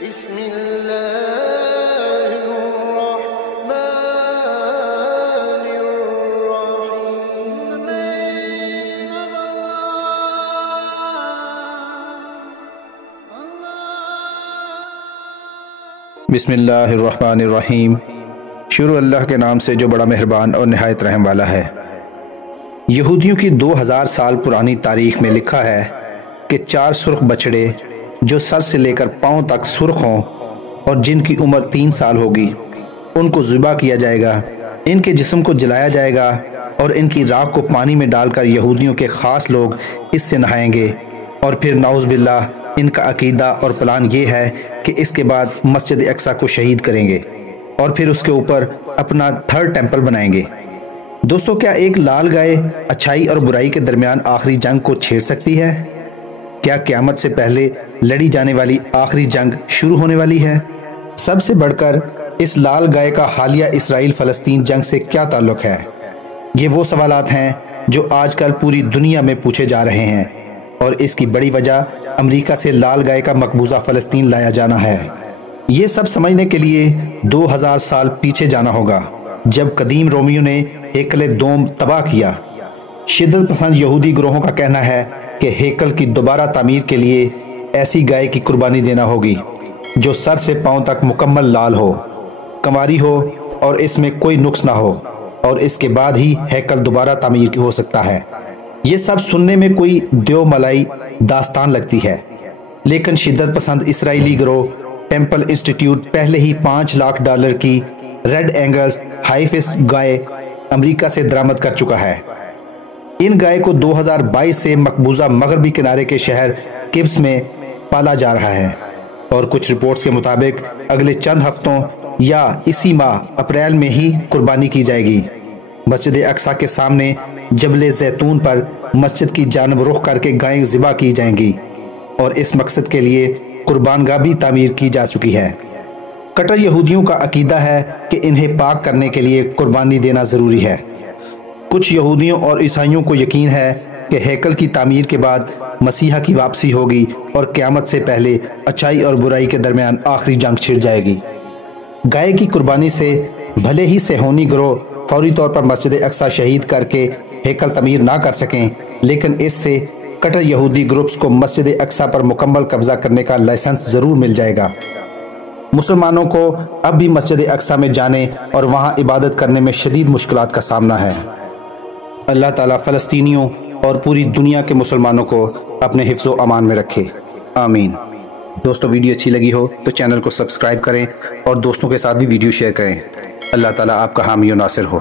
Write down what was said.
بسم اللہ الرحمن الرحیم۔ بسم اللہ الرحمن الرحیم۔ شروع اللہ کے نام سے جو بڑا مہربان اور نہایت رحم والا ہے۔ یہودیوں کی 2000 سال پرانی تاریخ میں لکھا ہے کہ 4 سرخ بچڑے جو سر سے لے کر پاؤں تک سرخ ہوں اور جن کی عمر 3 سال ہوگی، ان کو ذبح کیا جائے گا، ان کے جسم کو جلایا جائے گا اور ان کی راکھ کو پانی میں ڈال کر یہودیوں کے خاص لوگ اس سے نہائیں گے، اور پھر نعوذ باللہ ان کا عقیدہ اور پلان یہ ہے کہ اس کے بعد مسجد اقصی کو شہید کریں گے اور پھر اس کے اوپر اپنا 3rd ٹیمپل بنائیں گے۔ دوستو، کیا ایک لال گائے اچھائی اور برائی کے درمیان آخری جنگ کو چھیڑ سکتی ہے؟ کیا قیامت سے پہلے لڑی جانے والی آخری جنگ شروع ہونے والی ہے؟ سب سے بڑھ کر اس لال گائے کا حالیہ اسرائیل فلسطین جنگ سے کیا تعلق ہے؟ یہ وہ سوالات ہیں جو آج کل پوری دنیا میں پوچھے جا رہے ہیں، اور اس کی بڑی وجہ امریکہ سے لال گائے کا مقبوضہ فلسطین لایا جانا ہے۔ یہ سب سمجھنے کے لیے 2000 سال پیچھے جانا ہوگا، جب قدیم رومیوں نے ہیکل دوم تباہ کیا۔ شدت پسند یہودی گروہوں کا کہنا ہے کہ ہیکل کی دوبارہ تعمیر کے لیے ایسی گائے کی قربانی دینا ہوگی جو سر سے پاؤں تک مکمل لال ہو، کنواری ہو اور اس میں کوئی نقص نہ ہو، اور اس کے بعد ہی ہیکل دوبارہ تعمیر ہو سکتا ہے۔ یہ سب سننے میں کوئی دیو ملائی داستان لگتی ہے، لیکن شدت پسند اسرائیلی گروہ ٹیمپل انسٹیٹیوٹ پہلے ہی $5 لاکھ کی ریڈ اینگلز ہائی فیس گائے امریکہ سے درآمد کر چکا ہے۔ ان گائے کو 2022 سے مقبوضہ مغربی کنارے کے شہر کبس میں پالا جا رہا ہے، اور کچھ رپورٹس کے مطابق اگلے چند ہفتوں یا اسی ماہ اپریل میں ہی قربانی کی جائے گی۔ مسجد اقصی کے سامنے جبل زیتون پر مسجد کی جانب رخ کر کے گائیں ذبح کی جائیں گی، اور اس مقصد کے لیے قربان گاہ بھی تعمیر کی جا چکی ہے۔ کٹر یہودیوں کا عقیدہ ہے کہ انہیں پاک کرنے کے لیے قربانی دینا ضروری ہے۔ کچھ یہودیوں اور عیسائیوں کو یقین ہے کہ ہیکل کی تعمیر کے بعد مسیحا کی واپسی ہوگی اور قیامت سے پہلے اچھائی اور برائی کے درمیان آخری جنگ چھڑ جائے گی۔ گائے کی قربانی سے بھلے ہی صہیونی گروہ فوری طور پر مسجد اقصی شہید کر کے ہیکل تعمیر نہ کر سکیں، لیکن اس سے کٹر یہودی گروپس کو مسجد اقصی پر مکمل قبضہ کرنے کا لائسنس ضرور مل جائے گا۔ مسلمانوں کو اب بھی مسجد اقصی میں جانے اور وہاں عبادت کرنے میں شدید مشکلات کا سامنا ہے۔ اللہ تعالیٰ فلسطینیوں اور پوری دنیا کے مسلمانوں کو اپنے حفظ و امان میں رکھے، آمین۔ دوستو، ویڈیو اچھی لگی ہو تو چینل کو سبسکرائب کریں اور دوستوں کے ساتھ بھی ویڈیو شیئر کریں۔ اللہ تعالیٰ آپ کا حامی و ناصر ہو۔